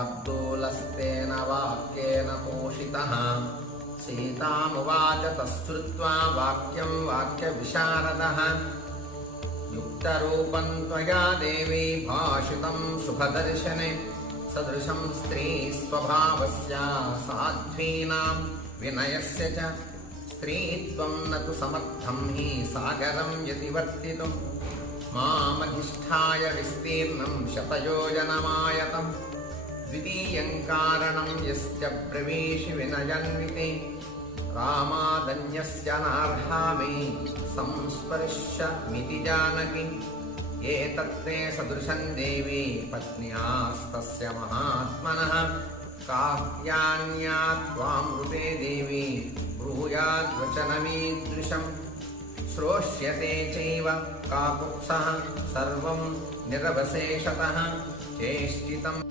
शार्दूलस्तेन वाक्येन पोषितः सीतामुवाच तच्छ्रुत्वा वाक्यं वाक्यविशारदः युक्तरूपं त्वया देवी भाषितं शुभदर्शने सदृशं स्त्रीस्वभावस्य साध्वीनां विनयस्य च स्त्रीत्वं न तु समर्थं हि सागरं यतिवर्तितुं मामधिष्ठाय विस्तीर्णं शतयोजनमायतं द्वितीयं कारणं यस्य ब्रवीषि विनयन्विते रामादन्यस्य नार्हामि संस्पर्शमिति जानकि एतत्ते सदृशं देवी पत्न्यास्तस्य महात्मनः कात्यान्या त्वामृते देवी ब्रूयाद्वचनमीदृशं श्रोष्यते चैव काकुत्सः सर्वं निरवशेषतः चेष्टितम्